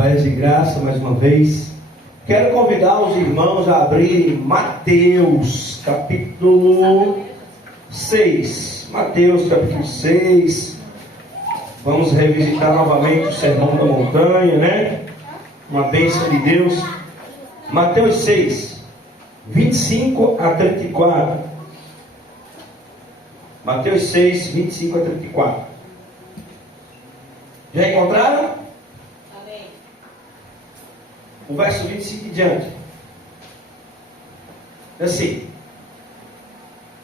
Paz e graça, mais uma vez. Quero convidar os irmãos a abrirem Mateus, capítulo 6. Mateus, capítulo 6. Vamos revisitar novamente o Sermão da Montanha, né? Uma bênção de Deus. Mateus 6, 25 a 34. Mateus 6, 25 a 34. Já encontraram? O verso 25 em diante. Assim: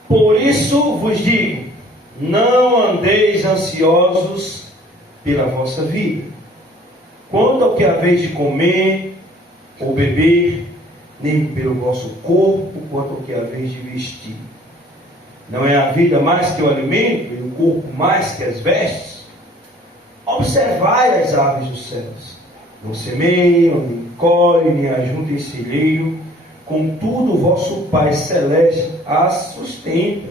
por isso vos digo, não andeis ansiosos pela vossa vida, quanto ao que haveis de comer ou beber, nem pelo vosso corpo, quanto ao que haveis de vestir. Não é a vida mais que o alimento, e o corpo mais que as vestes? Observai as aves dos céus, não semeiam, nem colhem, nem ajuntam em celeiro, contudo o vosso Pai Celeste as sustenta.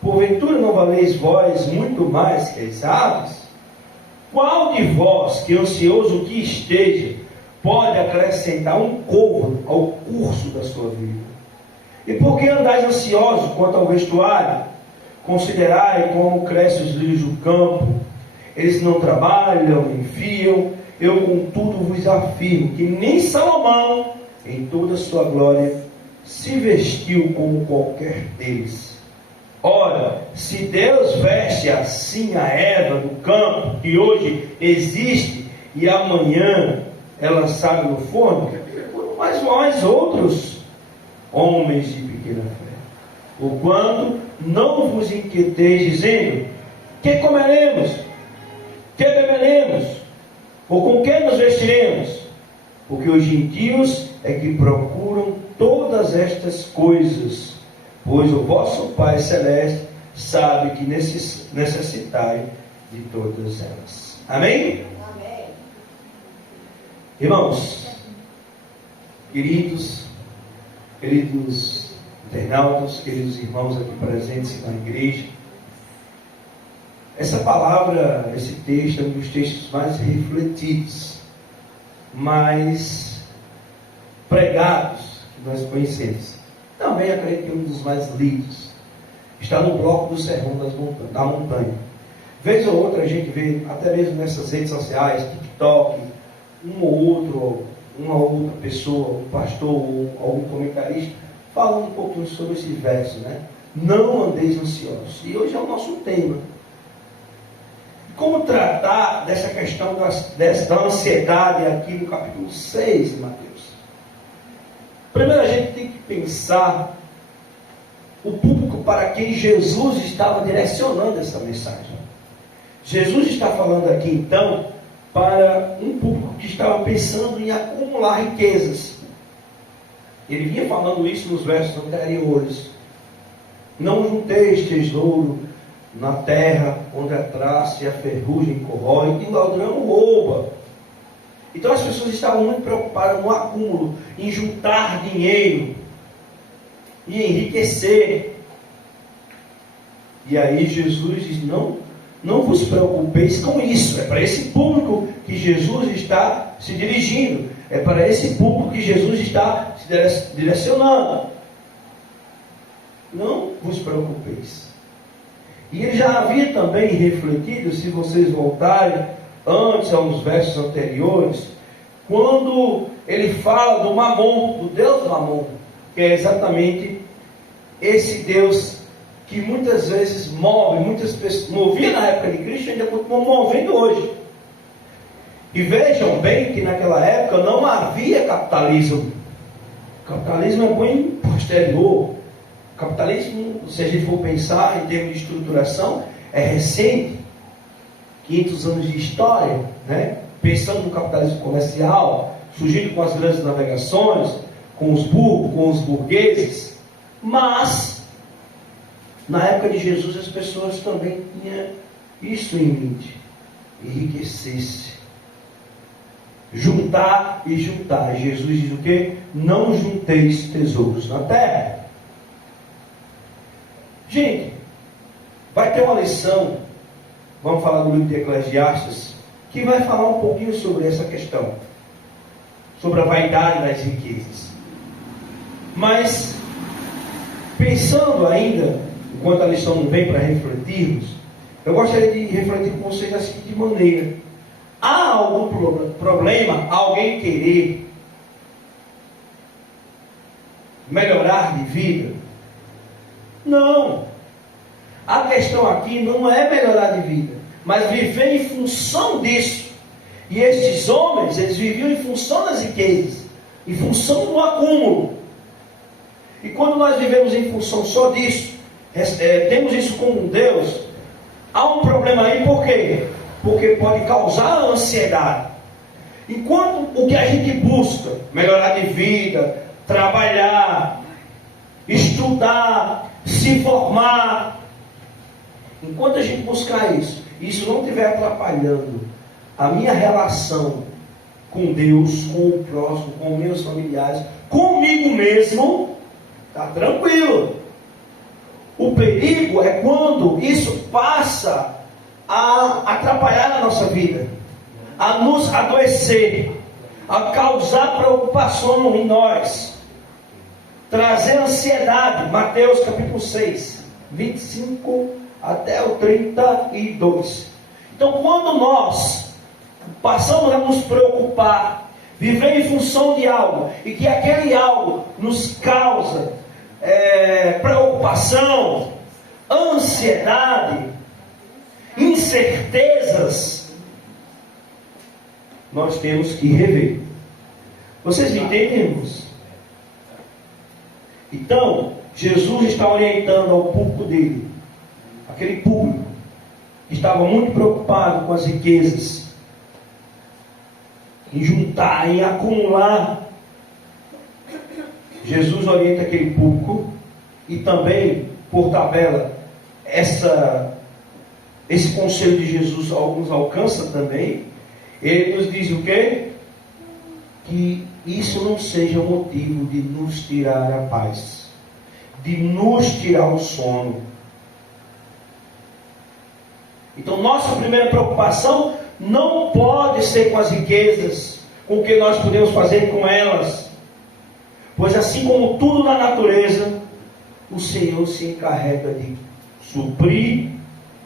Porventura não valeis vós muito mais que as aves? Qual de vós, que ansioso que esteja, pode acrescentar um côvado ao curso da sua vida? E por que andais ansiosos quanto ao vestuário? Considerai como crescem os lírios do campo, eles não trabalham, nem fiam. Eu, contudo, vos afirmo que nem Salomão, em toda a sua glória, se vestiu como qualquer deles. Ora, se Deus veste assim a erva do campo, que hoje existe e amanhã é lançada no forno, mas vós outros, homens de pequena fé, porquanto não vos inquieteis dizendo: que comeremos? Que beberemos? Ou com que nos vestiremos? Porque os gentios é que procuram todas estas coisas, pois o vosso Pai Celeste sabe que necessitai de todas elas. Amém? Amém. Irmãos, queridos internautas, queridos irmãos aqui presentes na igreja, essa palavra, esse texto é um dos textos mais refletidos, mais pregados que nós conhecemos. Também acredito que é um dos mais lidos. Está no bloco do Sermão da Montanha. Vez ou outra a gente vê, até mesmo nessas redes sociais, TikTok, uma outra pessoa, um pastor ou algum comentarista, falando um pouquinho sobre esse verso, né? Não andeis ansiosos. E hoje é o nosso tema. Como tratar dessa questão da ansiedade aqui no capítulo 6 de Mateus? Primeiro a gente tem que pensar o público para quem Jesus estava direcionando essa mensagem. Jesus está falando aqui então para um público que estava pensando em acumular riquezas. Ele vinha falando isso nos versos anteriores. Não junteis tesouro na terra, onde a traça e a ferrugem corrói, e o ladrão rouba. Então as pessoas estavam muito preocupadas no acúmulo, em juntar dinheiro, e enriquecer. E aí Jesus diz: não vos preocupeis com isso. É para esse público que Jesus está se dirigindo. É para esse público que Jesus está se direcionando. Não vos preocupeis. E ele já havia também refletido, se vocês voltarem antes aos versos anteriores, quando ele fala do Mamon, do Deus Mamon, que é exatamente esse Deus que muitas vezes move, muitas pessoas, movia na época de Cristo e ainda continua movendo hoje. E vejam bem que naquela época não havia capitalismo. O capitalismo é bem posterior. O capitalismo, se a gente for pensar em termos de estruturação, é recente, 500 anos de história, né? Pensando no capitalismo comercial, surgindo com as grandes navegações, com os burros, com os burgueses. Mas, na época de Jesus, as pessoas também tinham isso em mente: enriquecer-se, juntar e juntar. Jesus diz o quê? Não junteis tesouros na terra. Gente, vai ter uma lição, vamos falar do livro de Eclesiastes, que vai falar um pouquinho sobre essa questão. sobre a vaidade das riquezas. Mas, pensando ainda, enquanto a lição não vem para refletirmos, eu gostaria de refletir com vocês da seguinte maneira: há algum problema alguém querer melhorar de vida? Não. A questão aqui não é melhorar de vida, mas viver em função disso. E estes homens, eles viviam em função das riquezas, em função do acúmulo. E quando nós vivemos em função só disso, temos isso como um Deus, há um problema aí. Por quê? Porque pode causar ansiedade. Enquanto o que a gente busca, melhorar de vida, trabalhar, estudar, se formar, enquanto a gente buscar isso, e isso não estiver atrapalhando a minha relação com Deus, com o próximo, com meus familiares, comigo mesmo, está tranquilo. O perigo é quando isso passa a atrapalhar a nossa vida, a nos adoecer, a causar preocupação em nós, trazer ansiedade. Mateus capítulo 6, 25 até o 32. Então, quando nós passamos a nos preocupar, viver em função de algo, e que aquele algo nos causa preocupação, ansiedade, incertezas, nós temos que rever. Vocês me entendem, irmãos? Então, Jesus está orientando ao público dele, aquele público que estava muito preocupado com as riquezas, em juntar, em acumular. Jesus orienta aquele público, e também, por tabela, esse conselho de Jesus nos alcança também. Ele nos diz o quê? Que isso não seja motivo de nos tirar a paz, de nos tirar o sono. Então, nossa primeira preocupação não pode ser com as riquezas, com o que nós podemos fazer com elas, pois assim como tudo na natureza, o Senhor se encarrega de suprir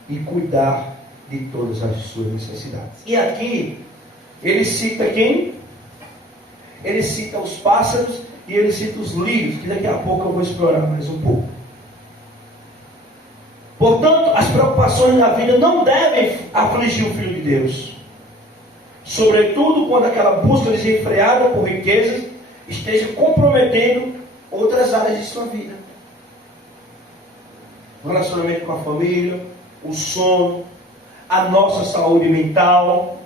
e cuidar de todas as suas necessidades. E aqui, ele cita quem? Ele cita os pássaros e ele cita os lírios, que daqui a pouco eu vou explorar mais um pouco. Portanto, as preocupações da vida não devem afligir o Filho de Deus, sobretudo quando aquela busca desenfreada por riquezas esteja comprometendo outras áreas de sua vida. O relacionamento com a família, o sono, a nossa saúde mental.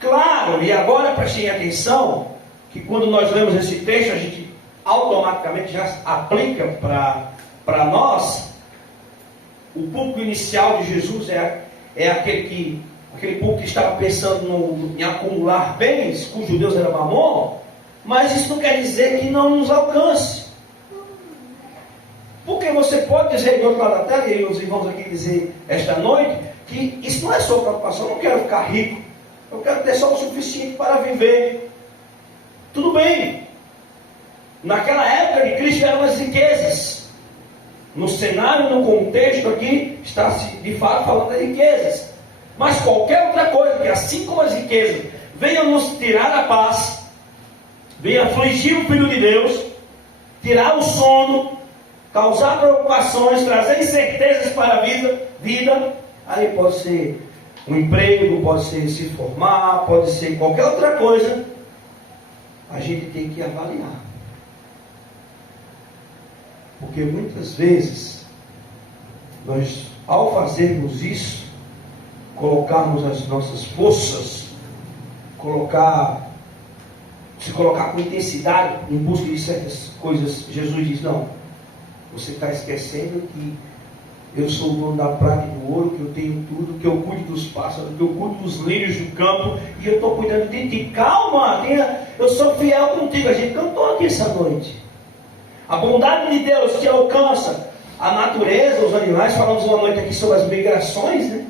Claro, e agora prestem atenção, que quando nós lemos esse texto, a gente automaticamente já aplica para nós. O público inicial de Jesus é aquele público que estava pensando em acumular bens, cujo Deus era Mamon, mas isso não quer dizer que não nos alcance. Porque você pode dizer, do outro lado da terra, e os irmãos aqui dizer esta noite, que isso não é sua preocupação. Eu não quero ficar rico, eu quero ter só o suficiente para viver. Tudo bem. Naquela época de Cristo eram as riquezas. No cenário, no contexto aqui, está-se de fato falando de riquezas. Mas qualquer outra coisa, que assim como as riquezas venham nos tirar a paz, venham afligir o Filho de Deus, tirar o sono, causar preocupações, trazer incertezas para a vida, aí pode ser um emprego, pode ser se formar, pode ser qualquer outra coisa, a gente tem que avaliar. Porque muitas vezes, nós, ao fazermos isso, colocarmos as nossas forças, se colocar com intensidade em busca de certas coisas, Jesus diz, não, você está esquecendo que eu sou o dono da prata e do ouro, que eu tenho tudo, que eu cuido dos pássaros, que eu cuido dos lírios do campo, e eu estou cuidando de ti. Calma, eu sou fiel contigo. A gente cantou aqui essa noite. A bondade de Deus te alcança. A natureza, os animais, falamos uma noite aqui sobre as migrações, né?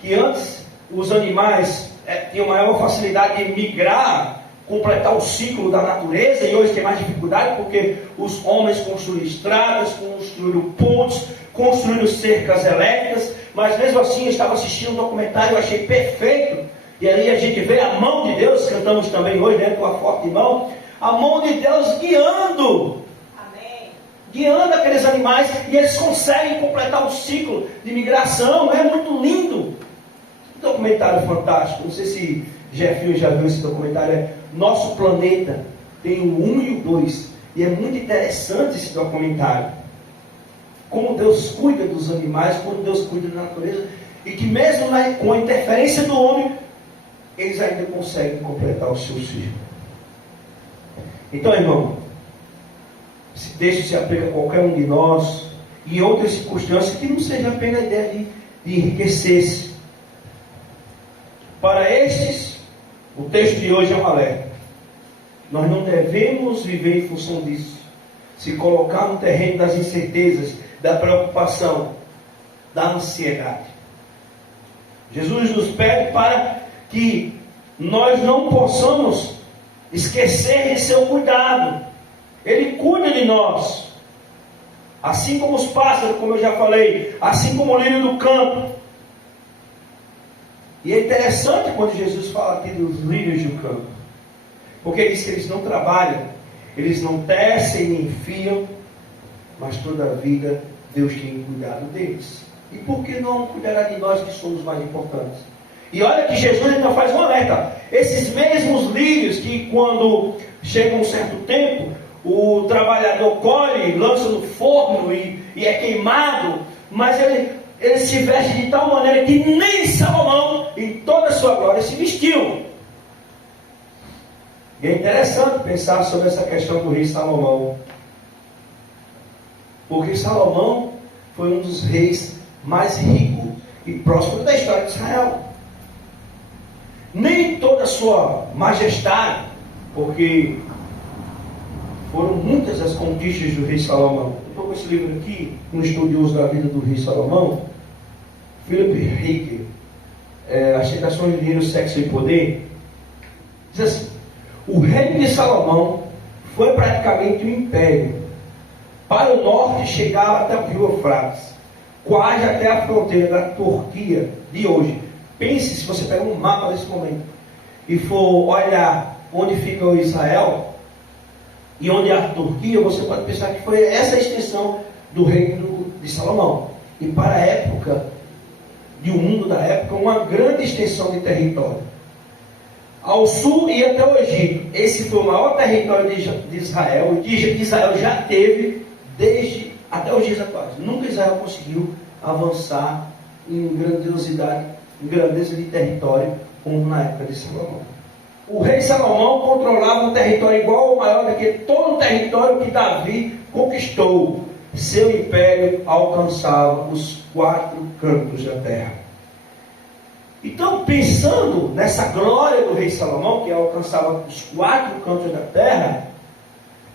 Que antes os animais tinham maior facilidade de migrar completar o ciclo da natureza, e hoje tem mais dificuldade porque os homens construíram estradas, construíram pontes, construíram cercas elétricas, mas mesmo assim eu estava assistindo um documentário, eu achei perfeito, e aí a gente vê a mão de Deus, cantamos também hoje, né, tua forte mão, a mão de Deus guiando, guiando aqueles animais, e eles conseguem completar o ciclo de migração. É muito lindo. Um documentário fantástico. Não sei se Jefinho já viu esse documentário. É Nosso Planeta. Tem o 1 e o 2. E é muito interessante esse documentário. Como Deus cuida dos animais, como Deus cuida da natureza, e que mesmo com a interferência do homem, eles ainda conseguem completar o seu ciclo. Então, irmão, se deixa se aplica a qualquer um de nós, e em outras circunstâncias, que não seja apenas a ideia de enriquecer-se. Para estes, o texto de hoje é um alerta. Nós não devemos viver em função disso. Se colocar no terreno das incertezas, da preocupação, da ansiedade. Jesus nos pede para que nós não possamos esquecer de seu cuidado. Ele cuida de nós, assim como os pássaros, como eu já falei, assim como o lírio do campo. E é interessante quando Jesus fala aqui dos lírios do campo, porque ele diz que eles não trabalham, eles não tecem nem fiam, mas toda a vida Deus tem cuidado deles. E por que não cuidará de nós que somos mais importantes? E olha que Jesus ainda faz um alerta. Esses mesmos lírios que quando chega um certo tempo, o trabalhador colhe, lança no forno e é queimado, mas ele se veste de tal maneira que nem Salomão, em toda a sua glória, se vestiu. E é interessante pensar sobre essa questão do rei Salomão, porque Salomão foi um dos reis mais ricos e prósperos da história de Israel. Nem toda a sua majestade, porque foram muitas as conquistas do rei Salomão. Eu estou com esse livro aqui, um estudioso da vida do rei Salomão, Philip Hicker, As Tentações de Dinheiro, Sexo e Poder, diz assim: o reino de Salomão foi praticamente um império. Para o norte chegava até o rio Eufrates, quase até a fronteira da Turquia de hoje. Pense, se você pegar um mapa nesse momento e for olhar onde fica o Israel e onde é a Turquia, você pode pensar que foi essa a extensão do reino de Salomão. E para a época, de um mundo da época, uma grande extensão de território. Ao sul e até o Egito. Esse foi o maior território de Israel, e que Israel já teve desde até os dias atuais. Nunca Israel conseguiu avançar em grandiosidade, em grandeza de território, como na época de Salomão. O rei Salomão controlava um território igual ou maior do que todo o território que Davi conquistou. Seu império alcançava os 4 cantos da terra. Então, pensando nessa glória do rei Salomão, que alcançava os 4 cantos da terra,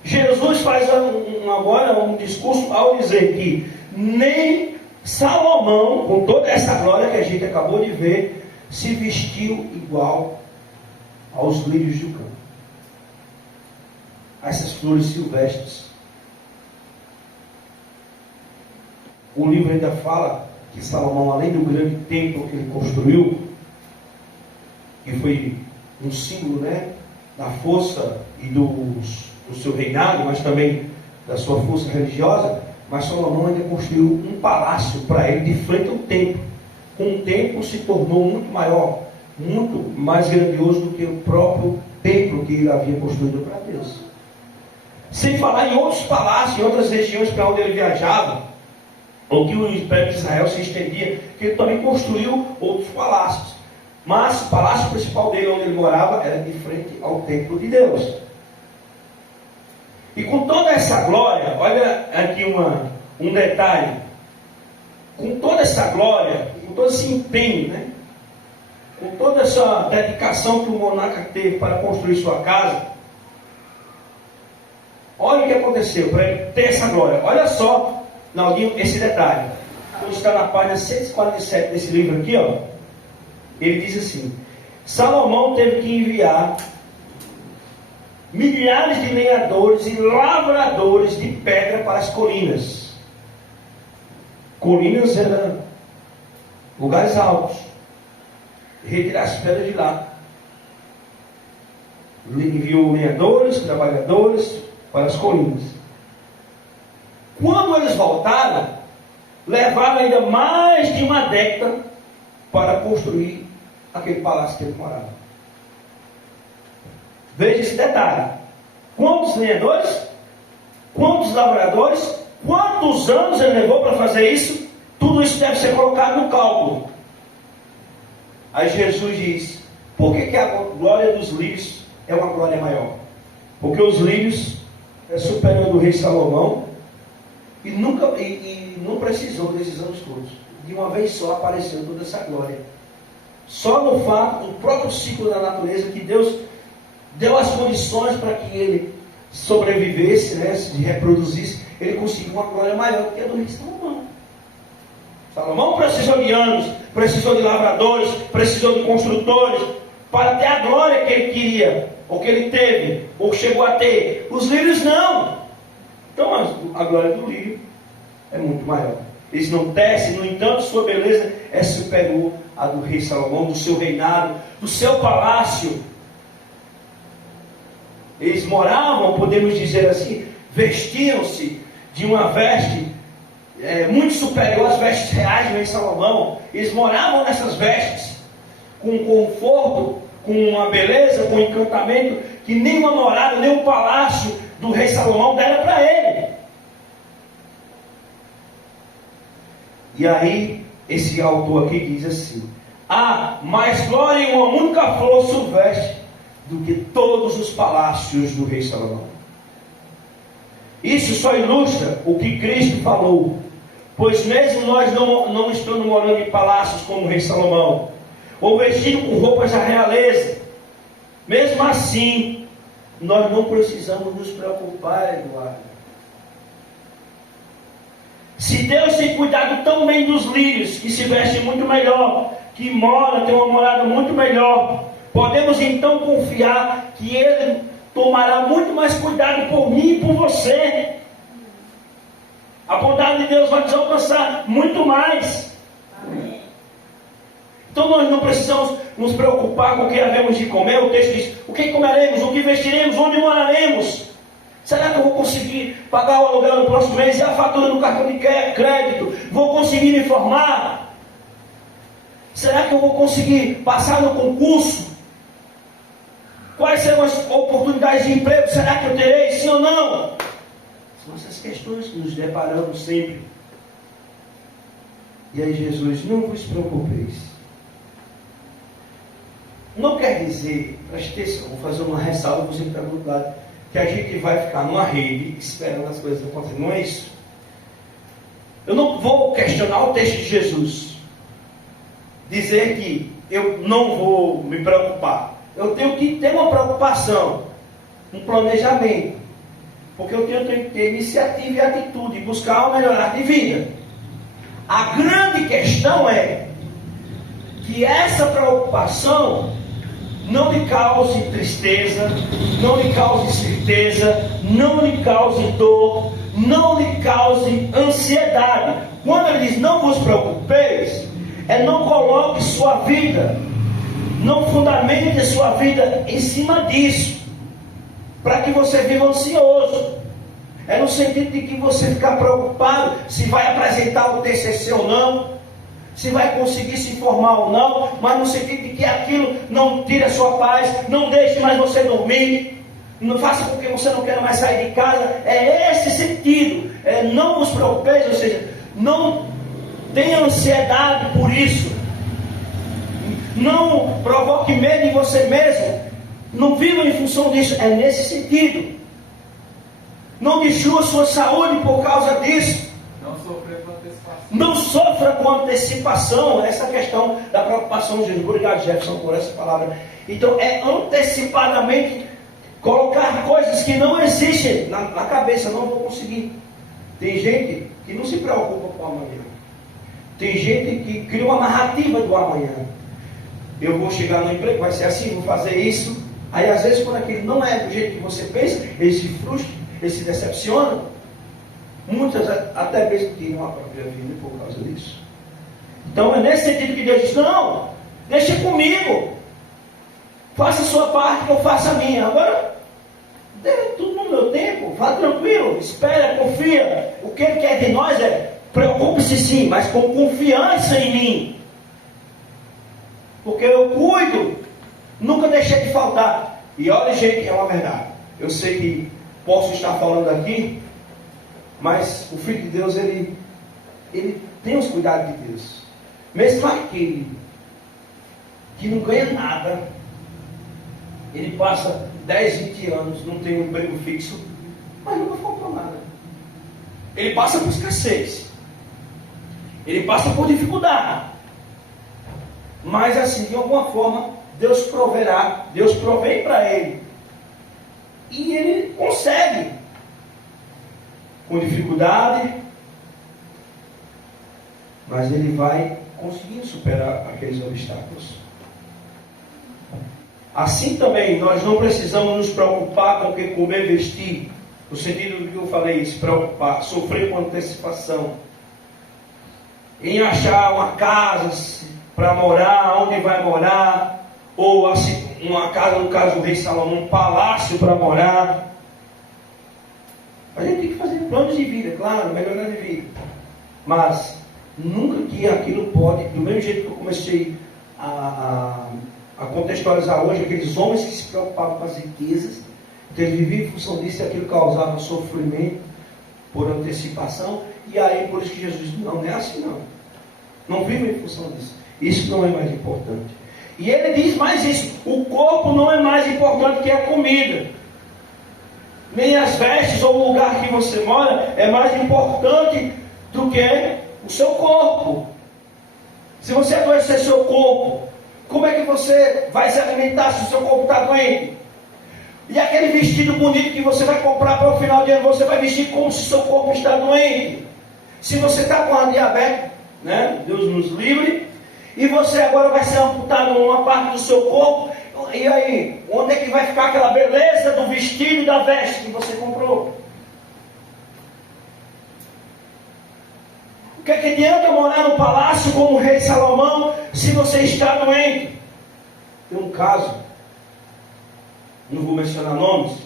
Jesus faz agora um discurso ao dizer que nem Salomão, com toda essa glória que a gente acabou de ver, se vestiu igual aos lírios do campo, a essas flores silvestres. O livro ainda fala que Salomão, além do grande templo que ele construiu, que foi um símbolo, né, da força e do seu reinado, mas também da sua força religiosa, mas Salomão ainda construiu um palácio para ele de frente ao templo. Com o tempo se tornou muito maior, muito mais grandioso do que o próprio templo que ele havia construído para Deus. Sem falar em outros palácios, em outras regiões para onde ele viajava, ou que o Império de Israel se estendia, que ele também construiu outros palácios. Mas o palácio principal dele, onde ele morava, era de frente ao templo de Deus. E com toda essa glória, olha aqui um detalhe, com toda essa glória, com todo esse empenho, né? Com toda essa dedicação que o monarca teve para construir sua casa, olha o que aconteceu para ele ter essa glória. Olha só, Naldinho, esse detalhe. Quando está na página 147 desse livro aqui, ó, ele diz assim: Salomão teve que enviar milhares de lenhadores e lavradores de pedra para as colinas. Colinas eram lugares altos. Retirar as pedras de lá. Enviou lenhadores, trabalhadores para as colinas. Quando eles voltaram, levaram ainda mais de uma década para construir aquele palácio que ele morava. Veja esse detalhe. Quantos lenhadores? Quantos lavradores? Quantos anos ele levou para fazer isso? Tudo isso deve ser colocado no cálculo. Aí Jesus diz: por que a glória dos lírios é uma glória maior? Porque os lírios é superior do rei Salomão e não precisou desses anos todos. De uma vez só apareceu toda essa glória. Só no fato do próprio ciclo da natureza que Deus deu as condições para que ele sobrevivesse, né, se reproduzisse, ele conseguiu uma glória maior do que a do rei Salomão. Salomão precisou de anos, precisou de lavradores, precisou de construtores, para ter a glória que ele queria, ou que ele teve, ou chegou a ter. Os lírios não. Então a glória do lírio é muito maior. Eles não tecem, no entanto, sua beleza é superior à do rei Salomão, do seu reinado, do seu palácio. Eles moravam, podemos dizer assim, vestiam-se de uma veste muito superior às vestes reais do rei Salomão. Eles moravam nessas vestes com conforto, com uma beleza, com um encantamento que nem uma morada, nem um palácio do rei Salomão dera para ele. E aí esse autor aqui diz assim: há mais glória em uma única flor silvestre do que todos os palácios do rei Salomão. Isso só ilustra o que Cristo falou, pois mesmo nós não estamos morando em palácios como o rei Salomão, ou vestido com roupas da realeza. Mesmo assim, nós não precisamos nos preocupar, Eduardo. Se Deus tem cuidado tão bem dos lírios, que se vestem muito melhor, que tem uma morada muito melhor, podemos então confiar que Ele tomará muito mais cuidado por mim e por você. A bondade de Deus vai nos alcançar muito mais. Amém. Então nós não precisamos nos preocupar com o que havemos de comer. O texto diz: o que comeremos, o que vestiremos, onde moraremos. Será que eu vou conseguir pagar o aluguel no próximo mês e a fatura do cartão de crédito? Vou conseguir me formar? Será que eu vou conseguir passar no concurso? Quais serão as oportunidades de emprego? Será que eu terei, sim ou não? São essas questões que nos deparamos sempre. E aí Jesus: não vos preocupeis. Não quer dizer, preste atenção, vou fazer uma ressalva, você que está do outro lado, que a gente vai ficar numa rede esperando as coisas acontecerem. Não é isso. Eu não vou questionar o texto de Jesus, dizer que eu não vou me preocupar. Eu tenho que ter uma preocupação, um planejamento, porque eu tenho que ter iniciativa e atitude, buscar o melhorar de vida. A grande questão é que essa preocupação não lhe cause tristeza, não lhe cause incerteza, não lhe cause dor, não lhe cause ansiedade. Quando ele diz não vos preocupeis, não coloque sua vida, não fundamente sua vida em cima disso, para que você viva ansioso. É no sentido de que você ficar preocupado se vai apresentar o TCC ou não, se vai conseguir se formar ou não, mas no sentido de que aquilo não tire a sua paz, não deixe mais você dormir, não faça com que você não queira mais sair de casa. É esse sentido. Não vos preocupeis, ou seja, não tenha ansiedade por isso, não provoque medo em você mesmo, não viva em função disso. É nesse sentido. Não destrua sua saúde por causa disso. Não sofra com antecipação. Essa questão da preocupação de Jesus. Obrigado, Jefferson, por essa palavra. Então, é antecipadamente colocar coisas que não existem na cabeça. Não vou conseguir. Tem gente que não se preocupa com o amanhã. Tem gente que cria uma narrativa do amanhã. Eu vou chegar no emprego, vai ser assim, vou fazer isso. Aí às vezes quando aquilo não é do jeito que você pensa, ele se frustra, ele se decepciona. Muitas até mesmo tiram a própria vida por causa disso. Então é nesse sentido que Deus diz, não, deixa comigo. Faça a sua parte que eu faça a minha. Agora, dê tudo no meu tempo, vá tranquilo, espera, confia. O que Ele quer de nós é, preocupe-se sim, mas com confiança em mim. Porque eu cuido, nunca deixei de faltar. E olha, gente, é uma verdade. Eu sei que posso estar falando aqui, mas o Filho de Deus, ele tem os cuidados de Deus. Mesmo aquele que não ganha nada, ele passa 10, 20 anos, não tem um emprego fixo, mas nunca faltou nada. Ele passa por escassez, ele passa por dificuldade, mas assim, de alguma forma, Deus proverá, Deus provém para ele, e ele consegue, com dificuldade, mas ele vai conseguindo superar aqueles obstáculos. Assim também, nós não precisamos nos preocupar com o que comer e vestir, no sentido do que eu falei, se preocupar, sofrer com antecipação, em achar uma casa para morar, onde vai morar, ou assim, uma casa, no caso do rei Salomão, um palácio para morar. A gente tem que fazer planos de vida, claro, melhorar de vida, mas nunca que aquilo pode, do mesmo jeito que eu comecei a contextualizar hoje, aqueles homens que se preocupavam com as riquezas, que eles viviam em função disso, e aquilo causava sofrimento por antecipação, e aí por isso que Jesus disse, não é assim não. Não vivam em função disso. Isso não é mais importante. E ele diz mais isso, o corpo não é mais importante que a comida. Nem as vestes ou o lugar que você mora é mais importante do que o seu corpo. Se você adoecer seu corpo, como é que você vai se alimentar se o seu corpo está doente? E aquele vestido bonito que você vai comprar para o final de ano, você vai vestir como se seu corpo está doente. Se você está com a diabetes, né? Deus nos livre, e você agora vai ser amputado uma parte do seu corpo, e aí, onde é que vai ficar aquela beleza do vestido e da veste que você comprou? O que é que adianta morar no palácio como o rei Salomão se você está doente? Tem um caso, não vou mencionar nomes,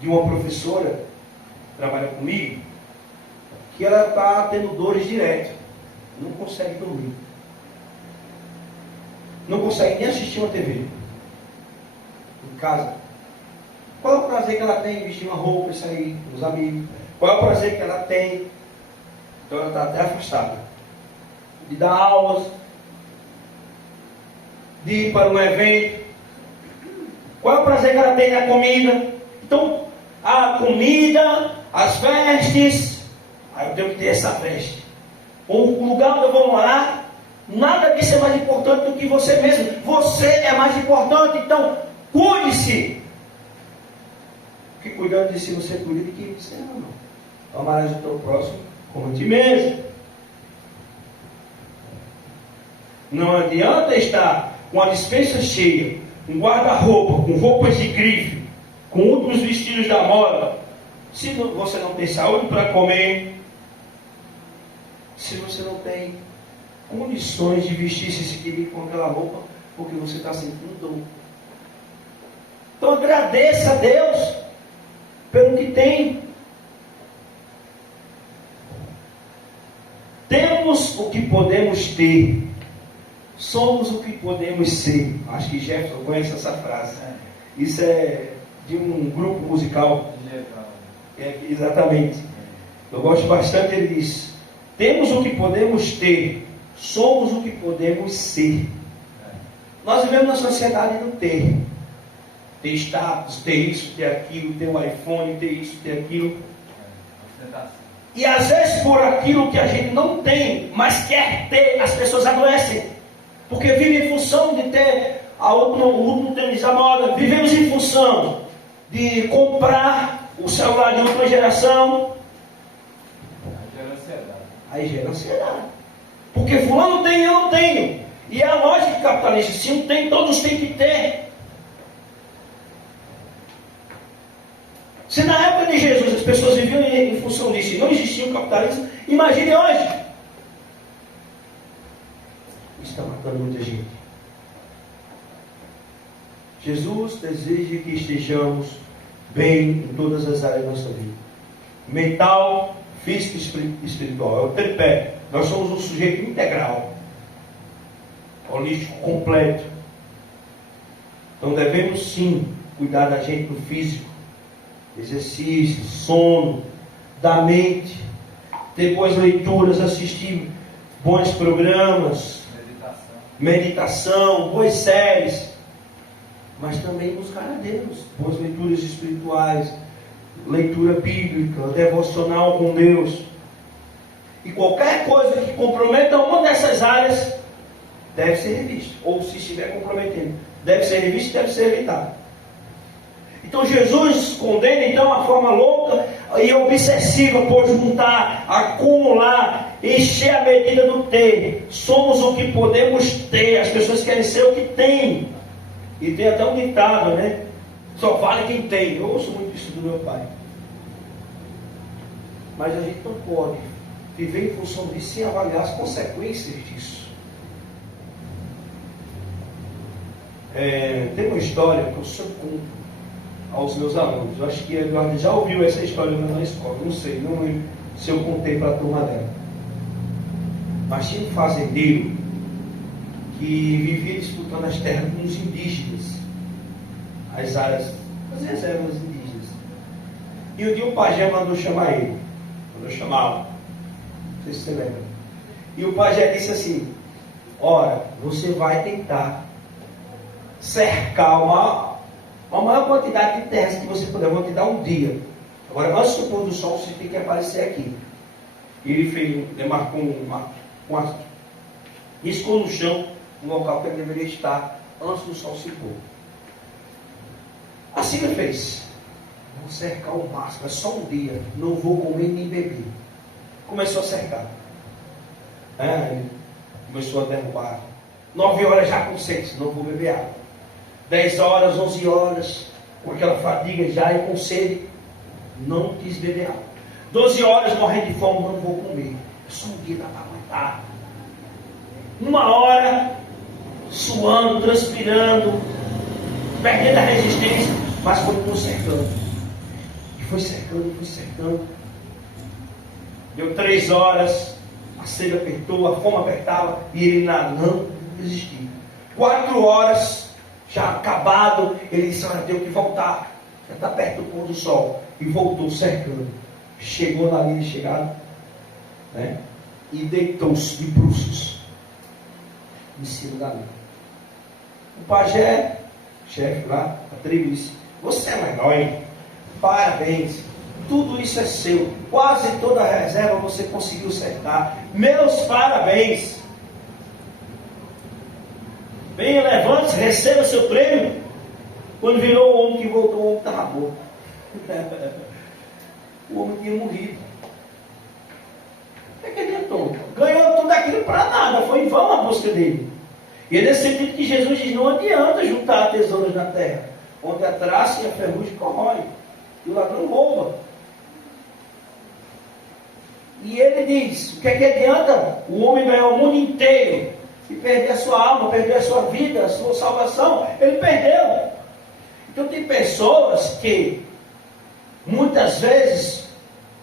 de uma professora que trabalha comigo, que ela está tendo dores direto, não consegue dormir, não consegue nem assistir uma TV em casa. Qual é o prazer que ela tem em vestir uma roupa e sair com os amigos? Qual é o prazer que ela tem? Então ela está até afastada de dar aulas, de ir para um evento. Qual é o prazer que ela tem na comida? Então, a comida, as vestes, aí eu tenho que ter essa veste. O lugar onde eu vou morar, nada disso é mais importante do que você mesmo. Você é mais importante, então cuide-se. Porque cuidando de si, você cuida de quem você ama. Amarás o teu próximo como a ti mesmo. Não adianta estar com a despensa cheia, um guarda-roupa, com roupas de grife, com últimos vestidos da moda, se você não tem saúde para comer, se você não tem condições de vestir-se esse equilíbrio com aquela roupa, porque você está sentindo dor. Então agradeça a Deus pelo que tem. Temos o que podemos ter, somos o que podemos ser. Acho que Jefferson conhece essa frase. Isso é de um grupo musical. Exatamente. Eu gosto bastante, ele diz: temos o que podemos ter, somos o que podemos ser. Nós vivemos na sociedade do ter. Ter status, ter isso, ter aquilo, ter um iPhone, ter isso, ter aquilo. E às vezes por aquilo que a gente não tem, mas quer ter, as pessoas adoecem. Porque vivem em função de ter o último tênis da moda. Vivemos em função de comprar o celular de última geração. Aí gera ansiedade. Porque fulano tem e eu não tenho. E é a lógica capitalista. Se um tem, todos têm que ter. Se na época de Jesus as pessoas viviam em função disso e não existia o capitalismo, imagine hoje. Isso está matando muita gente. Jesus deseja que estejamos bem em todas as áreas da nossa vida. Mental, físico e espiritual. É o tripé. Nós somos um sujeito integral. Holístico completo. Então devemos sim cuidar da gente no físico. Exercício, sono, da mente, ter boas leituras, assistir bons programas, meditação, boas séries, mas também buscar a Deus, boas leituras espirituais, leitura bíblica, devocional com Deus. E qualquer coisa que comprometa uma dessas áreas deve ser revista, ou se estiver comprometendo, deve ser revista e deve ser evitada. Então Jesus condena então a forma louca e obsessiva por juntar, acumular, encher a medida do ter. Somos o que podemos ter. As pessoas querem ser o que têm. E tem até um ditado, né? Só vale quem tem. Eu ouço muito isso do meu pai. Mas a gente não pode viver em função disso sem avaliar as consequências disso. Tem uma história que eu sempre conto aos meus alunos. Eu acho que a Eduardo já ouviu essa história na escola. Não sei, não lembro se eu contei para a turma dela. Mas tinha um fazendeiro que vivia disputando as terras com os indígenas, as áreas, as reservas indígenas. E um dia o pajé mandou chamar ele. Mandou chamá-lo. Não sei se você lembra. E o pajé disse assim: ora, você vai tentar cercar a maior quantidade de terras que você puder. Eu vou te dar um dia. Agora, antes do pôr do sol, você tem que aparecer aqui. E ele demarcou riscou no chão um local que ele deveria estar antes do sol se pôr. Assim ele fez. Vou cercar o máximo, é só um dia. Não vou comer nem beber. Começou a cercar. Ele começou a derrubar. 9 horas já com sede, não vou beber água. 10 horas, 11 horas, com aquela fadiga já e com sede, não quis beber água. 12 horas morrendo de fome, não vou comer. É só um dia, dá para aguentar. 1 hora, suando, transpirando, perdendo a resistência, mas continuou cercando. E foi cercando, foi cercando. Deu 3 horas, a sede apertou, a fome apertava, e ele não resistiu. 4 horas, já acabado, ele disse: olha, tenho que voltar, já está perto do pôr do sol. E voltou cercando. Chegou na linha de chegada, né? E deitou-se de bruços em cima da linha. O pajé, chefe lá, a tribo, disse: você é legal, hein? Parabéns, tudo isso é seu, quase toda a reserva você conseguiu cercar. Meus parabéns. Venha, levante-se, receba seu prêmio. Quando virou o homem que voltou, o homem estava morto. O homem tinha morrido. O que adiantou? Ganhou tudo aquilo para nada, foi em vão a busca dele. E é nesse sentido que Jesus diz: não adianta juntar tesouros na terra, onde a traça e a ferrugem corrói, e o ladrão rouba. E ele diz: o que adianta o homem ganhar o mundo inteiro e perder a sua alma, perder a sua vida, a sua salvação? Ele perdeu. Então tem pessoas que muitas vezes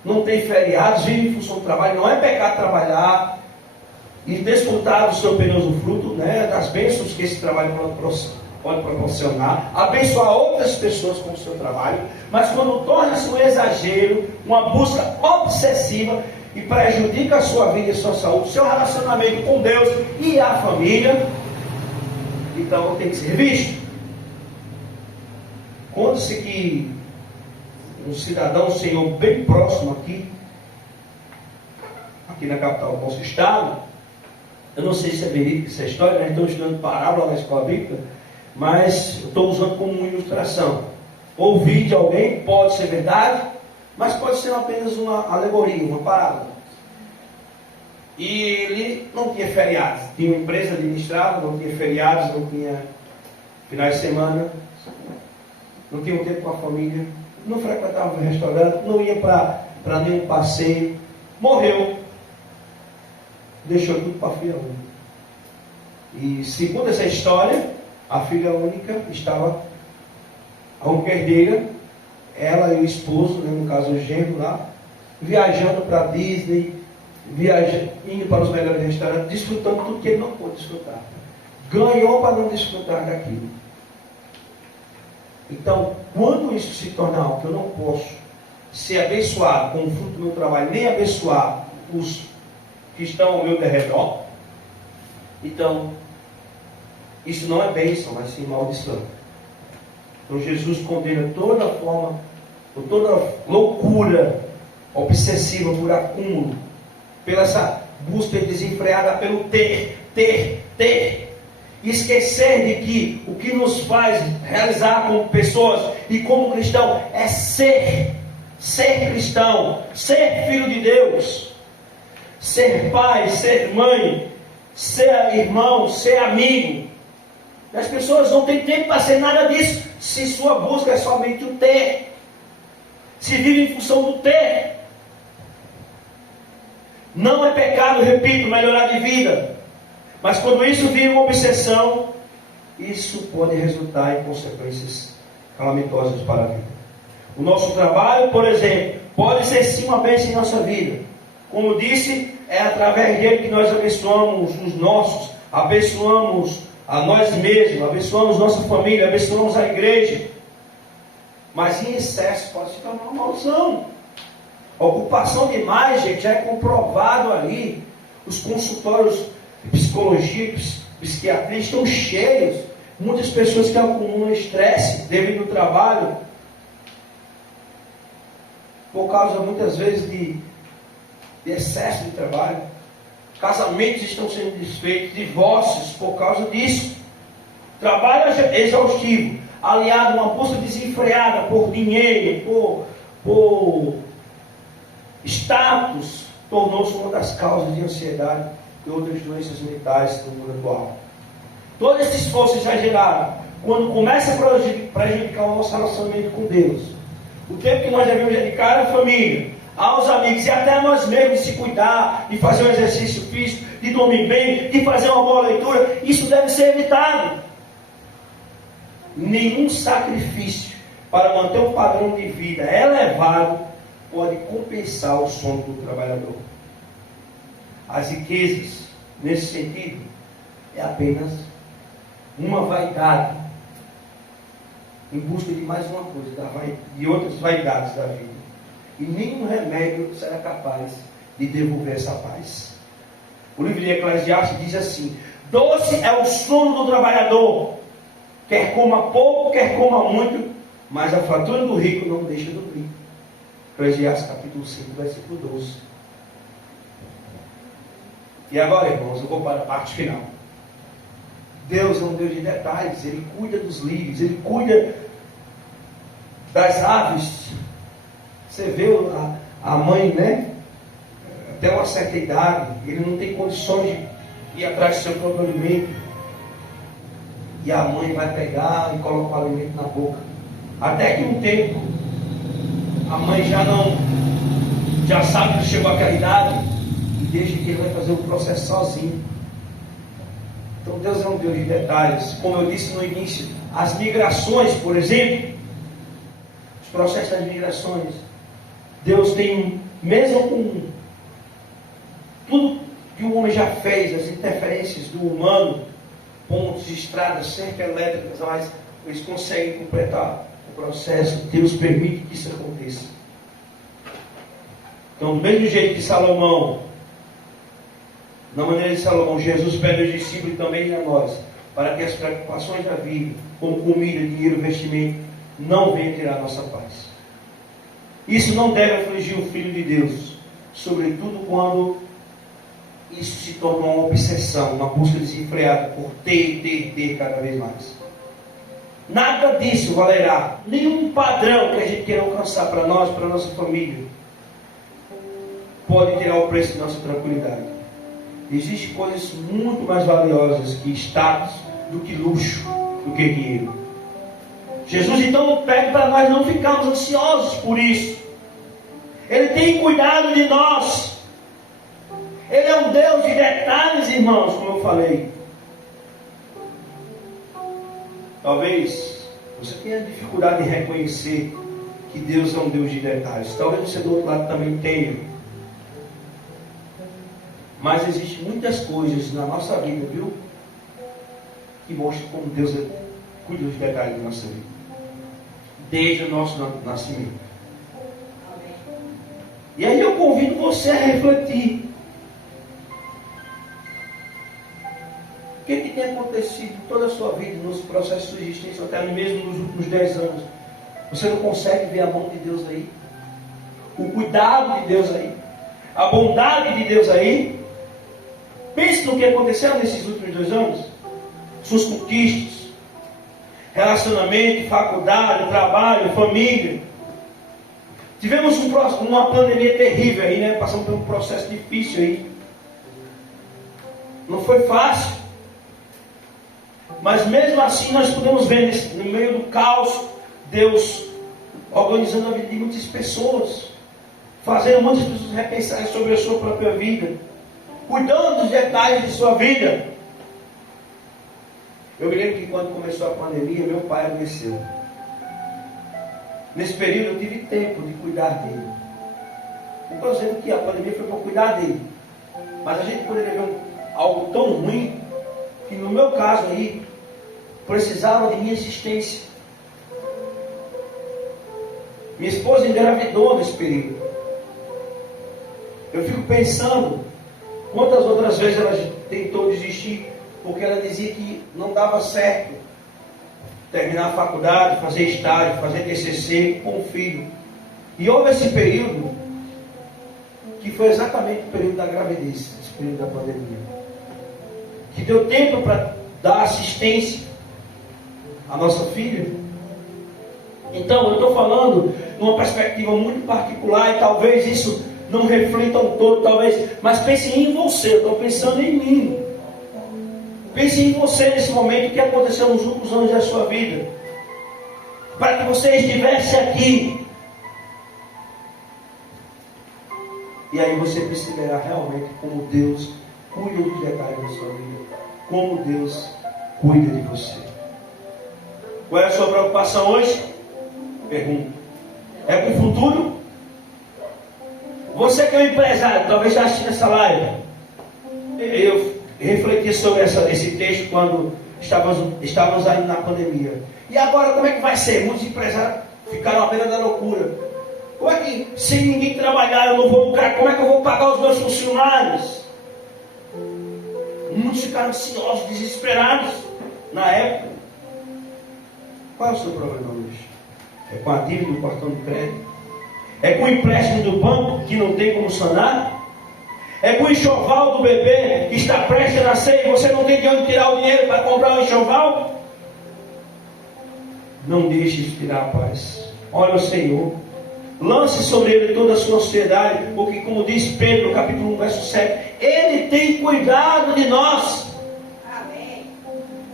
não têm feriados, vivem em função do trabalho. Não é pecado trabalhar e desfrutar do seu penoso fruto, né, das bênçãos que esse trabalho pode proporcionar, abençoar outras pessoas com o seu trabalho, mas quando torna-se um exagero, uma busca obsessiva e prejudica a sua vida e a sua saúde, seu relacionamento com Deus e a família, então tem que ser visto. Conta-se que um cidadão, um senhor bem próximo aqui na capital do nosso estado, eu não sei se é verídica essa história, nós estamos estudando parábola na escola bíblica, mas eu estou usando como uma ilustração. Ouvir de alguém pode ser verdade, mas pode ser apenas uma alegoria, uma parábola. E ele não tinha feriados, tinha uma empresa administrada, não tinha feriados, não tinha finais de semana, não tinha um tempo com a família, não frequentava o restaurante, não ia para nenhum passeio, morreu. Deixou tudo para a filha única. E segundo essa história, a filha única estava, a única herdeira, ela e o esposo, né, no caso o genro lá, viajando para Disney, indo para os melhores restaurantes, desfrutando tudo que ele não pôde desfrutar. Ganhou para não desfrutar daquilo. Então, quando isso se torna algo que eu não posso ser abençoado com o fruto do meu trabalho, nem abençoar os que estão ao meu derredor, então, isso não é bênção, mas sim maldição. Então, Jesus condena toda forma, ou toda loucura obsessiva por acúmulo, pela essa busca desenfreada pelo ter. E esquecer de que o que nos faz realizar como pessoas e como cristão é ser cristão, ser filho de Deus, ser pai, ser mãe, ser irmão, ser amigo. As pessoas não têm tempo para ser nada disso, se sua busca é somente o ter, se vive em função do ter. Não é pecado, repito, melhorar de vida, mas quando isso vira uma obsessão, isso pode resultar em consequências calamitosas para a vida. O nosso trabalho, por exemplo, pode ser sim uma bênção em nossa vida. Como disse, é através dele que nós abençoamos os nossos, abençoamos a nós mesmos, abençoamos nossa família, abençoamos a igreja. Mas em excesso pode se tornar uma maldição. A ocupação demais, gente, já é comprovado ali. Os consultórios de psicologia, psiquiatria estão cheios. Muitas pessoas que acumulam estresse devido ao trabalho, por causa muitas vezes de excesso de trabalho. Casamentos estão sendo desfeitos, divórcios por causa disso. Trabalho exaustivo, aliado a uma busca desenfreada por dinheiro, por status, tornou-se uma das causas de ansiedade e outras doenças mentais do mundo atual. Todo esse esforço exagerado, quando começa a prejudicar o nosso relacionamento com Deus, o tempo que nós devemos dedicar à família, aos amigos e até a nós mesmos, de se cuidar, de fazer um exercício físico, de dormir bem, de fazer uma boa leitura, isso deve ser evitado. Nenhum sacrifício para manter um padrão de vida elevado pode compensar o sono do trabalhador. As riquezas, nesse sentido, é apenas uma vaidade em busca de mais uma coisa, de outras vaidades da vida. E nenhum remédio será capaz de devolver essa paz. O livro de Eclesiastes diz assim: doce é o sono do trabalhador, quer coma pouco, quer coma muito, mas a fartura do rico não deixa dormir. Eclesiastes capítulo 5, versículo 12. E agora, irmãos, eu vou para a parte final. Deus é um Deus de detalhes. Ele cuida dos lírios, Ele cuida das aves. Você vê a mãe, né? Até uma certa idade, ele não tem condições de ir atrás do seu próprio alimento. E a mãe vai pegar e coloca o alimento na boca. Até que um tempo, a mãe já sabe que chegou àquela idade e deixa que ele vai fazer o processo sozinho. Então Deus é um Deus de detalhes. Como eu disse no início, as migrações, por exemplo, os processos das migrações, Deus tem, mesmo com tudo que o homem já fez, as interferências do humano, pontos, estradas, cerca elétricas, mas eles conseguem completar o processo. Deus permite que isso aconteça. Então, do mesmo jeito que Salomão, na maneira de Salomão, Jesus pede aos discípulos e também a nós, para que as preocupações da vida, como comida, dinheiro, vestimento, não venham tirar a nossa paz. Isso não deve afligir o Filho de Deus, sobretudo quando isso se torna uma obsessão, uma busca desenfreada por ter cada vez mais. Nada disso valerá, nenhum padrão que a gente queira alcançar para nós, para a nossa família, pode tirar o preço de nossa tranquilidade. Existem coisas muito mais valiosas que status, do que luxo, do que dinheiro. Jesus então pede para nós não ficarmos ansiosos por isso. Ele tem cuidado de nós. Ele é um Deus de detalhes, irmãos, como eu falei. Talvez você tenha dificuldade em reconhecer que Deus é um Deus de detalhes. Talvez você do outro lado também tenha. Mas existem muitas coisas na nossa vida, viu? Que mostram como Deus cuida dos detalhes da nossa vida. Desde o nosso nascimento. E aí eu convido você a refletir. O que tem acontecido em toda a sua vida, nos processos de existência, até mesmo nos últimos 10 anos? Você não consegue ver a mão de Deus aí? O cuidado de Deus aí? A bondade de Deus aí? Pense no que aconteceu nesses últimos 2 anos. Suas conquistas. Relacionamento, faculdade, trabalho, família. Tivemos uma pandemia terrível aí, né? Passamos por um processo difícil aí. Não foi fácil. Mas mesmo assim nós podemos ver no meio do caos, Deus organizando a vida de muitas pessoas. Fazendo muitas pessoas repensarem sobre a sua própria vida. Cuidando dos detalhes de sua vida. Eu me lembro que quando começou a pandemia, meu pai adoeceu. Nesse período eu tive tempo de cuidar dele. Não estou dizendo que a pandemia foi para cuidar dele. Mas a gente poderia ver algo tão ruim, que no meu caso aí, precisava de minha assistência. Minha esposa engravidou nesse período. Eu fico pensando, quantas outras vezes ela tentou desistir, porque ela dizia que não dava certo terminar a faculdade, fazer estágio, fazer TCC com o filho. E houve esse período, que foi exatamente o período da gravidez, esse período da pandemia, que deu tempo para dar assistência à nossa filha. Então, eu estou falando numa perspectiva muito particular, e talvez isso não reflita um todo, talvez, mas pense em você. Eu estou pensando em mim. Pense em você nesse momento, o que aconteceu nos últimos anos da sua vida, para que você estivesse aqui. E aí você perceberá realmente como Deus cuida dos detalhes da sua vida, como Deus cuida de você. Qual é a sua preocupação hoje? Pergunta. É com o futuro? Você que é um empresário, talvez já assista essa live. Eu refleti sobre esse texto quando estávamos aí na pandemia. E agora como é que vai ser? Muitos empresários ficaram à beira da loucura. Como é que, se ninguém trabalhar, eu não vou lucrar? Como é que eu vou pagar os meus funcionários? Muitos ficaram ansiosos, desesperados na época. Qual é o seu problema hoje? É com a dívida do cartão de crédito? É com o empréstimo do banco que não tem como sanar? É com o enxoval do bebê que está prestes a nascer e você não tem de onde tirar o dinheiro para comprar o enxoval? Não deixe expirar a paz. Olha o Senhor. Lance sobre ele toda a sua ansiedade, porque como diz Pedro, no capítulo 1, verso 7, Ele tem cuidado de nós. Amém.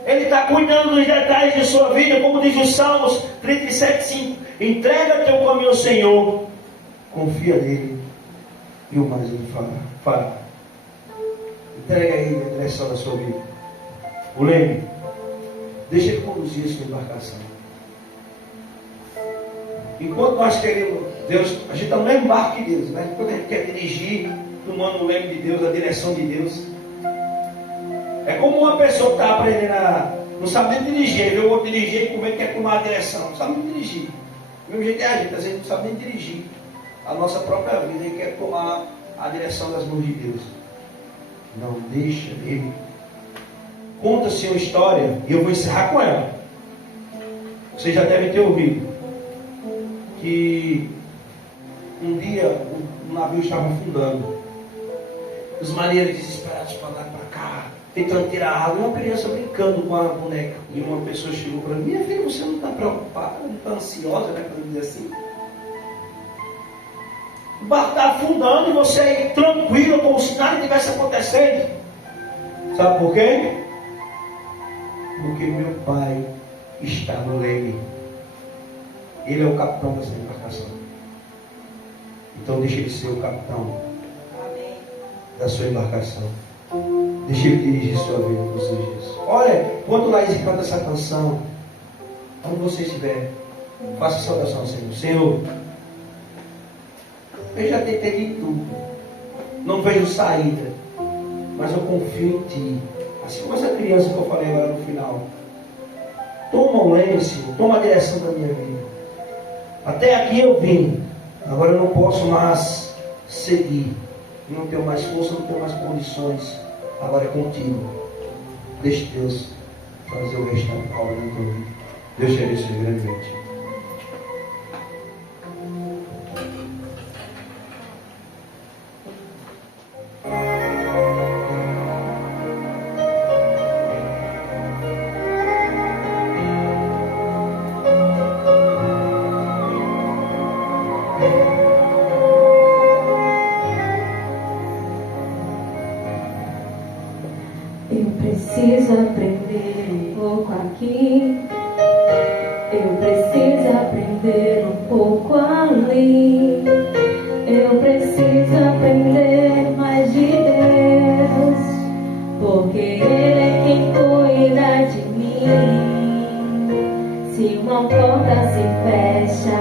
Ele está cuidando dos detalhes de sua vida, como diz os Salmos 37:5. Entrega teu caminho ao Senhor, confia nele, e o mais ele fará. Entrega a ele a direção da sua vida. O leme, deixa ele conduzir a sua embarcação. Enquanto nós queremos Deus, a gente está no mesmo barco que Deus, né? Quando a gente quer dirigir, tomando o leme de Deus, a direção de Deus. É como uma pessoa que está aprendendo não sabe nem dirigir, eu vou dirigir e como é que quer tomar a direção, não sabe nem dirigir. Do mesmo jeito é a gente, às vezes não sabe nem dirigir a nossa própria vida e quer tomar a direção das mãos de Deus. Não deixa ele. Conta-se uma história, e eu vou encerrar com ela. Você já deve ter ouvido que um dia um navio estava afundando. Os marinheiros desesperados para lá e para cá, tentando tirar a água, e uma criança brincando com a boneca. E uma pessoa chegou para mim: minha filha, você não está preocupada, não está ansiosa, né? Para dizer assim. O barco está afundando e você aí tranquilo, como se nada tivesse acontecendo. Sabe por quê? Porque meu pai está no leme. Ele é o capitão dessa embarcação. Então deixa ele ser o capitão da sua embarcação. Deixa ele dirigir sua vida todos os dias. Olha, quando Laís canta essa canção, onde você estiver, faça saudação ao Senhor. Senhor, eu já tentei de tudo, não vejo saída, mas eu confio em Ti. Assim como essa criança que eu falei agora no final. Toma o leme, Senhor, toma a direção da minha vida. Até aqui eu vim, agora eu não posso mais seguir. Não tenho mais força, não tenho mais condições. Agora é contigo. Deixe Deus fazer o restante da obra na tua vida. Deus te abençoe grandemente. Eu preciso aprender um pouco aqui. Eu preciso aprender um pouco ali. Eu preciso aprender mais de Deus, porque Ele é quem cuida de mim. Se uma porta se fecha,